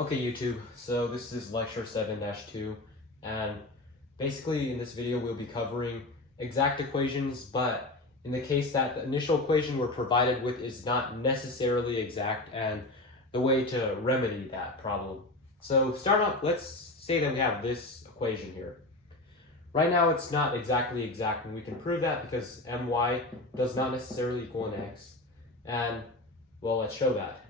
Okay, YouTube, so this is lecture 7-2, and basically in this video we'll be covering exact equations, but in the case that the initial equation we're provided with is not necessarily exact, and the way to remedy that problem. So start up, let's say that we have this equation here. Right now it's not exactly exact, and we can prove that because my does not necessarily equal an x, and well, let's show that.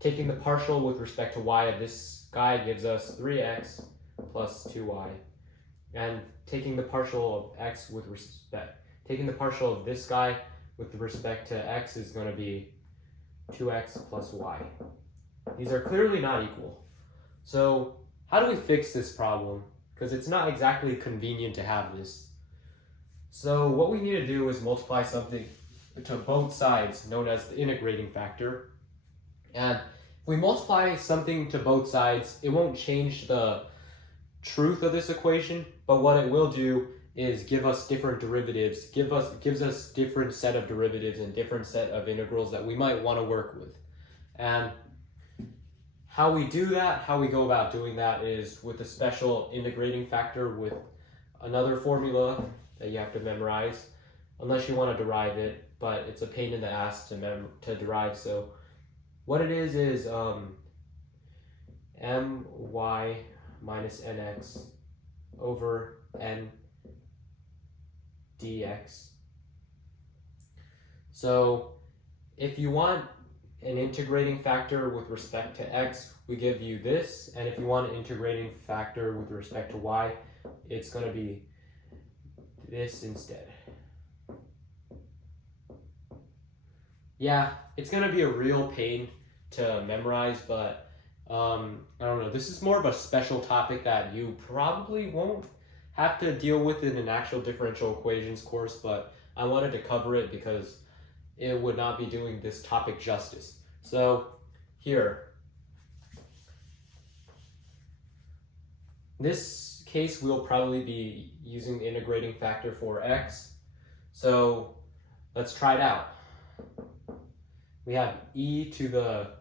Taking the partial with respect to y of this guy gives us 3x plus 2y. And taking the partial of x with taking the partial of this guy with respect to x is going to be 2x plus y. These are clearly not equal. So how do we fix this problem? Because it's not exactly convenient to have this. So what we need to do is multiply something to both sides, known as the integrating factor. And if we multiply something to both sides, it won't change the truth of this equation, but what it will do is give us different derivatives, gives us different set of derivatives and different set of integrals that we might want to work with. And how we do that, how we go about doing that is with a special integrating factor with another formula that you have to memorize, unless you want to derive it, but it's a pain in the ass to derive. So what it is my minus nx over n dx. So if you want an integrating factor with respect to x, we give you this, and if you want an integrating factor with respect to y, it's going to be this instead. Yeah, it's going to be a real pain to memorize, but I don't know, this is more of a special topic that you probably won't have to deal with in an actual differential equations course, but I wanted to cover it because it would not be doing this topic justice. So here, in this case we'll probably be using the integrating factor for x, so let's try it out. We have e to the,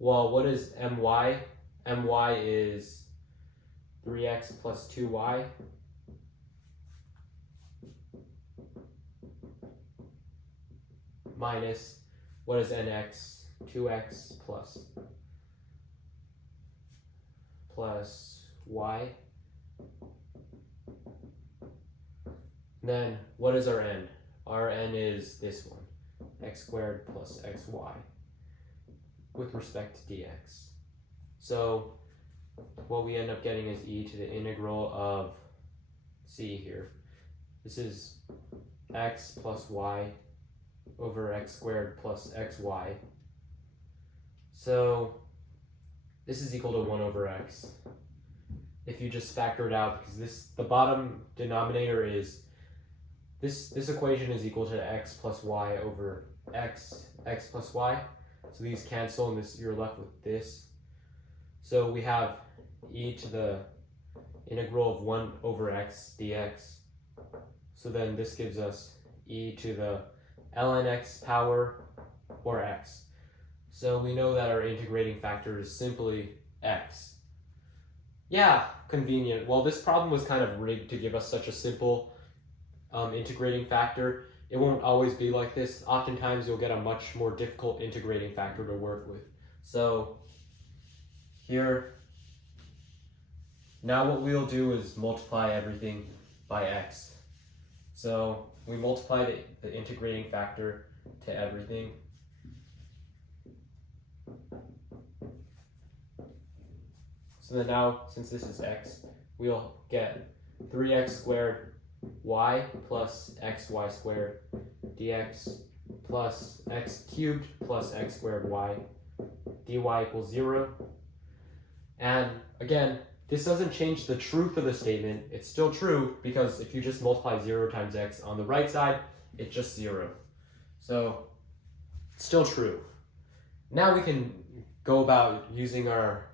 well, what is my? My is 3x plus 2y. Minus, what is nx? 2x plus y. Then, what is our n? Our n is this one, x squared plus xy with respect to dx. So what we end up getting is e to the integral of c here. This is x plus y over x squared plus xy. So this is equal to 1 over x. If you just factor it out, because the bottom denominator is this equation is equal to x plus y over x plus y. So these cancel, and you're left with this. So we have e to the integral of 1 over x dx. So then this gives us e to the ln x power, or x. So we know that our integrating factor is simply x. Yeah, convenient. Well, this problem was kind of rigged to give us such a simple integrating factor. It won't always be like this. Oftentimes you'll get a much more difficult integrating factor to work with. So here, now what we'll do is multiply everything by x. So we multiply the integrating factor to everything. So then now, since this is x, we'll get 3x squared y plus xy squared dx plus x cubed plus x squared y dy equals 0. And again, this doesn't change the truth of the statement. It's still true because if you just multiply 0 times x on the right side, it's just 0. So it's still true. Now we can go about using our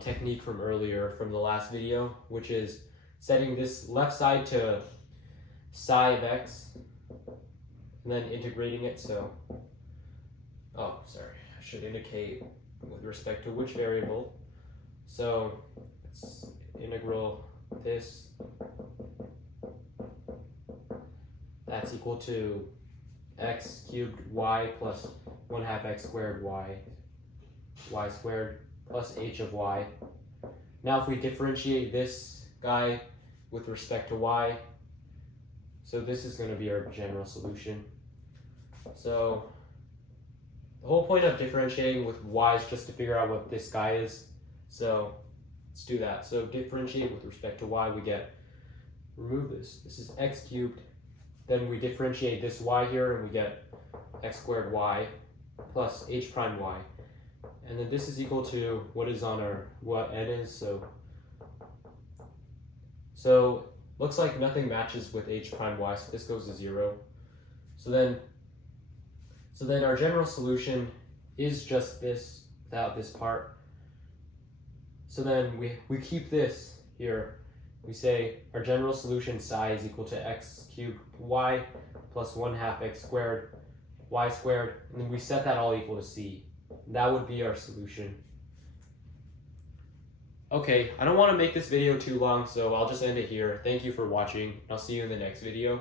technique from earlier, from the last video, which is setting this left side to psi of x and then integrating it. So, oh, sorry, I should indicate with respect to which variable. So let's integral this. That's equal to x cubed y plus 1/2 x squared y squared plus h of y. Now if we differentiate this guy with respect to y, so this is going to be our general solution. So the whole point of differentiating with y is just to figure out what this guy is. So let's do that. So differentiate with respect to y, we get, remove this. This is x cubed. Then we differentiate this y here and we get x squared y plus h prime y. And then this is equal to what is on our, what n is. So looks like nothing matches with h prime y, so this goes to 0. So then our general solution is just this without this part. So then we keep this here. We say our general solution psi is equal to x cubed y plus 1/2 x squared y squared, and then we set that all equal to c. That would be our solution. Okay, I don't want to make this video too long, so I'll just end it here. Thank you for watching. I'll see you in the next video.